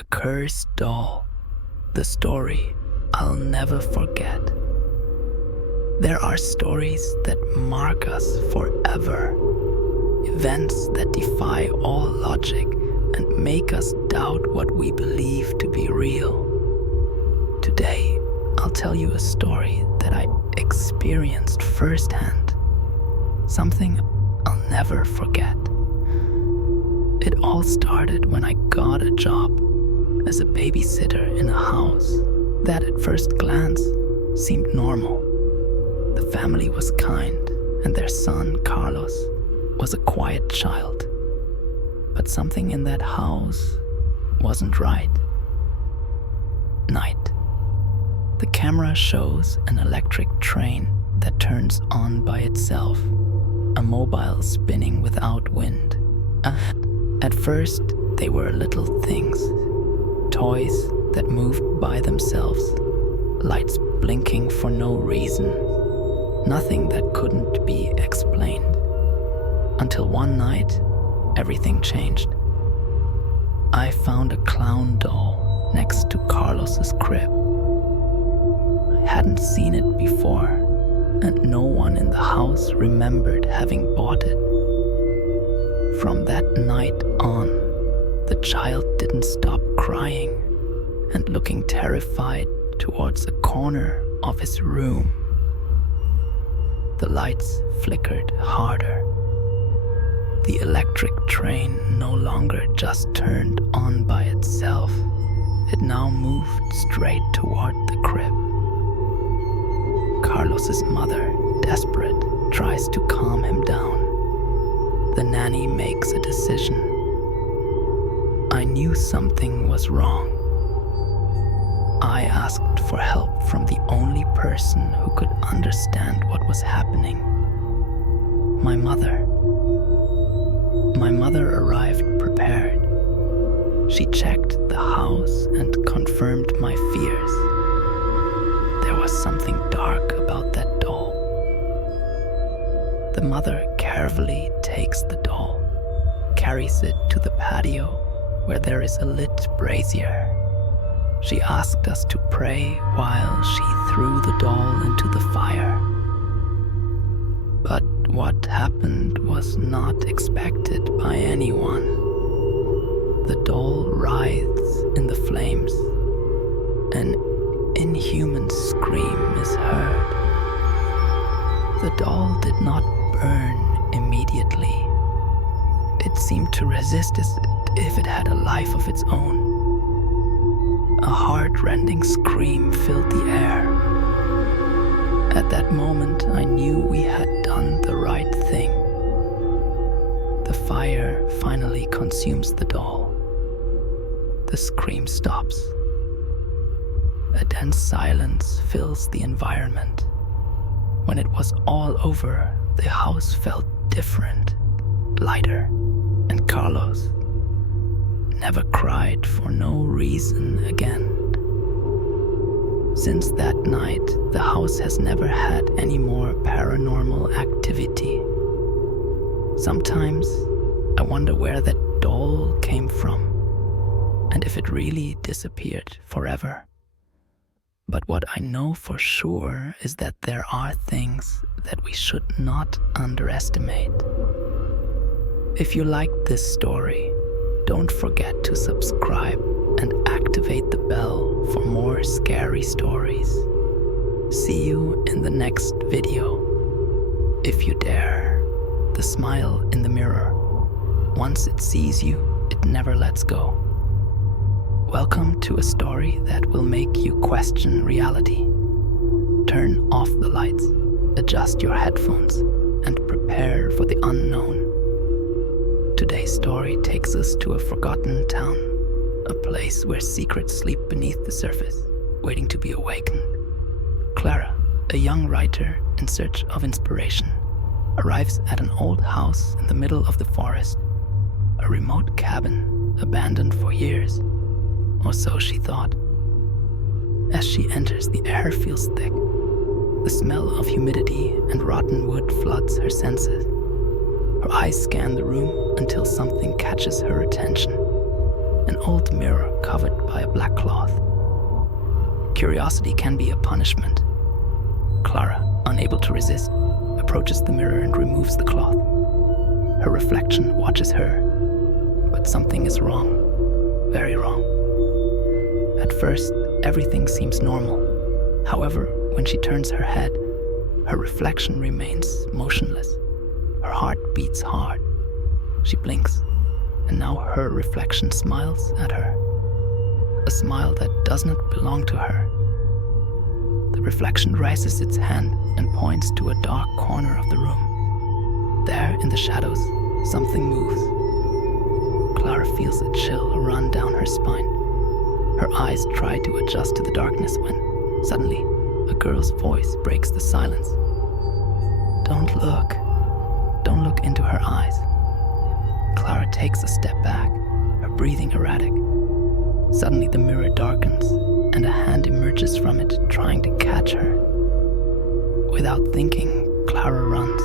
The Cursed Doll, the story I'll never forget. There are stories that mark us forever, events that defy all logic and make us doubt what we believe to be real. Today, I'll tell you a story that I experienced firsthand, something I'll never forget. It all started when I got a job as a babysitter in a house that at first glance seemed normal. The family was kind and their son, Carlos, was a quiet child. But something in that house wasn't right. Night. The camera shows an electric train that turns on by itself, a mobile spinning without wind. At first, they were little things, toys that moved by themselves, lights blinking for no reason, nothing that couldn't be explained. Until one night, everything changed. I found a clown doll next to Carlos's crib. I hadn't seen it before, and no one in the house remembered having bought it. From that night on, the child didn't stop crying and looking terrified towards a corner of his room. The lights flickered harder. The electric train no longer just turned on by itself. It now moved straight toward the crib. Carlos's mother, desperate, tries to calm him down. The nanny makes a decision. I knew something was wrong. I asked for help from the only person who could understand what was happening. My mother. My mother arrived prepared. She checked the house and confirmed my fears. There was something dark about that doll. The mother carefully takes the doll, carries it to the patio where there is a lit brazier. She asked us to pray while she threw the doll into the fire. But what happened was not expected by anyone. The doll writhes in the flames. An inhuman scream is heard. The doll did not burn immediately. It seemed to resist as if it had a life of its own. A heart-rending scream filled the air. At that moment, I knew we had done the right thing. The fire finally consumes the doll. The scream stops. A dense silence fills the environment. When it was all over, the house felt different, lighter, and Carlos never cried for no reason again. Since that night, the house has never had any more paranormal activity. Sometimes I wonder where that doll came from, and if it really disappeared forever. But what I know for sure is that there are things that we should not underestimate. If you liked this story, don't forget to subscribe and activate the bell for more scary stories. See you in the next video. If you dare, the smile in the mirror. Once it sees you, it never lets go. Welcome to a story that will make you question reality. Turn off the lights, adjust your headphones, and prepare for the unknown. Today's story takes us to a forgotten town, a place where secrets sleep beneath the surface, waiting to be awakened. Clara, a young writer in search of inspiration, arrives at an old house in the middle of the forest, a remote cabin abandoned for years, or so she thought. As she enters, the air feels thick. The smell of humidity and rotten wood floods her senses. Her eyes scan the room until something catches her attention. an old mirror covered by a black cloth. Curiosity can be a punishment. Clara, unable to resist, approaches the mirror and removes the cloth. Her reflection watches her, but something is wrong, very wrong. At first, everything seems normal. However, when she turns her head, her reflection remains motionless. Her heart beats hard. She blinks, and now her reflection smiles at her. A smile that does not belong to her. The reflection raises its hand and points to a dark corner of the room. There, in the shadows, something moves. Clara feels a chill run down her spine. Her eyes try to adjust to the darkness when, suddenly, a girl's voice breaks the silence. Don't look. Don't look into her eyes. Clara takes a step back, her breathing erratic. Suddenly the mirror darkens, and a hand emerges from it, trying to catch her. Without thinking, Clara runs.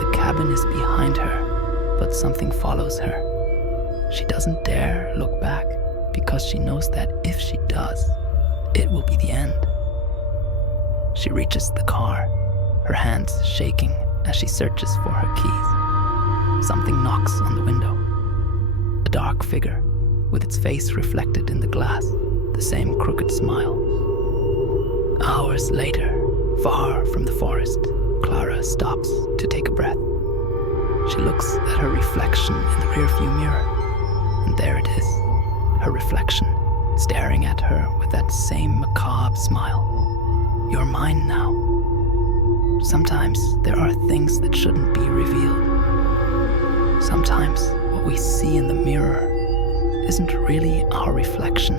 The cabin is behind her, but something follows her. She doesn't dare look back, because she knows that if she does, it will be the end. She reaches the car, her hands shaking as she searches for her keys. Something knocks on the window. A dark figure, with its face reflected in the glass, the same crooked smile. Hours later, far from the forest, Clara stops to take a breath. She looks at her reflection in the rearview mirror, and there it is, her reflection, staring at her with that same macabre smile. You're mine now. Sometimes there are things that shouldn't be revealed. Sometimes what we see in the mirror isn't really our reflection